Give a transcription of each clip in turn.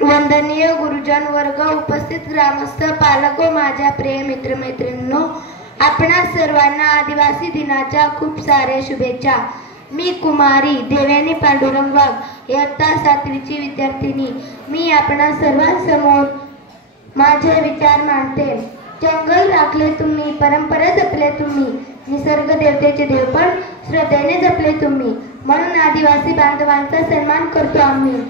वंदनीय गुरुजन वर्ग, उपस्थित ग्रामस्थ, पालक व माझ्या प्रिय मित्रमैत्रिणींनो, आपणा सर्वांना आदिवासी दिनाच्या खूप सारे शुभेच्छा। मी कुमारी देवयानी पांडुरंग वाघ, इयत्ता 7वीची विद्यार्थिनी। मी आपणा सर्वांसमोर माझे विचार मांडते। जंगल राखले तुम्ही, परंपरा जपले तुम्ही, निसर्ग देवतेचे देवपण श्रद्धेने जपले तुम्ही, म्हणून आदिवासी बांधवांचा सन्मान करतो आम्ही।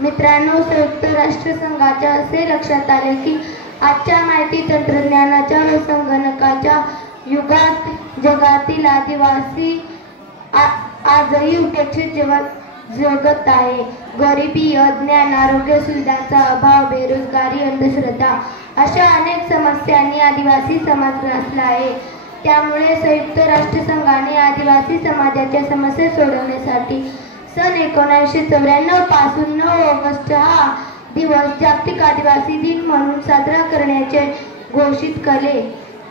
मित्रांनो, संयुक्त राष्ट्रसंघाच्या असे लक्षात आले की आजच्या माहिती तंत्रज्ञानाच्या व संगणकाच्या युगात जगातील आदिवासी आजही उपेक्षित जगत आहे। गरिबी, अज्ञान, आरोग्य सुविधांचा अभाव, बेरोजगारी, अंधश्रद्धा अशा अनेक समस्यांनी आदिवासी समाज ग्रासला आहे। त्यामुळे संयुक्त राष्ट्रसंघाने आदिवासी समाजाच्या समस्या सोडवण्यासाठी सन 1994 पासून 9 ऑगस्ट हा दिवस जागतिक आदिवासी दिन म्हणून साजरा करण्याचे घोषित केले।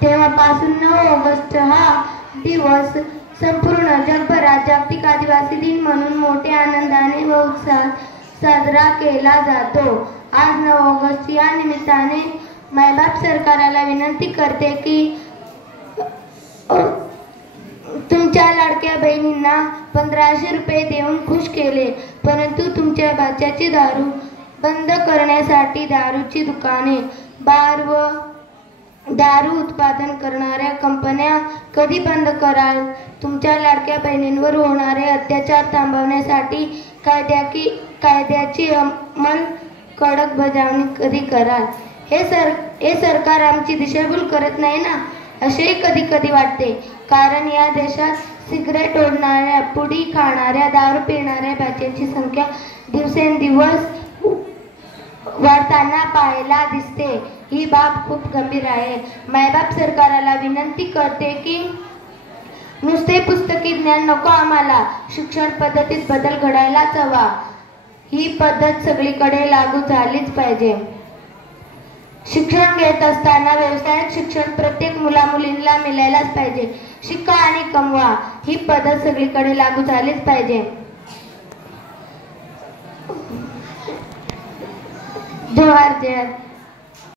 तेव्हापासून 9 ऑगस्ट हा दिवस संपूर्ण जगभरात जागतिक आदिवासी दिन म्हणून मोठ्या आनंदाने व उत्साहात साजरा केला जातो। आज 9 ऑगस्ट या निमित्ताने मायबाप सरकाराला विनंती करते की तुमच्या लाडक्या बहिणींना 1500 रुपये देऊन खुश केले, परंतु तुमच्या भाच्याची दारू बंद करण्यासाठी दारूची दुकाने, बार व दारू उत्पादन करणाऱ्या कंपन्या कधी बंद कराल? तुमच्या लाडक्या बहिणींवर होणारे अत्याचार थांबवण्यासाठी कायद्याची अंमल कडक बजावणी कधी कराल? हे सरकार आमची दिशाभूल करत नाही ना, असेही कधी कधी वाटते। कारण या देशात सिगरेट ओढणाऱ्या, पुडी खाणाऱ्या, दारू पिणाऱ्या भाच्यांची संख्या दिवसेंदिवस वाढताना पाहायला दिसते। ही बाब खूप गंभीर आहे। मायबाप सरकाराला विनंती करते की नुसते पुस्तकी ज्ञान नको आम्हाला, शिक्षण पद्धतीत बदल घडायलाच हवा। ही पद्धत सगळीकडे लागू झालीच पाहिजे। शिक्षण घेत असताना व्यवसायात शिक्षण प्रत्येक मुलामुलींना मिळायलाच पाहिजे। शिका आणि कमवा, ही पद्धत सगळीकडे लागू झालीच पाहिजे। जोहार जय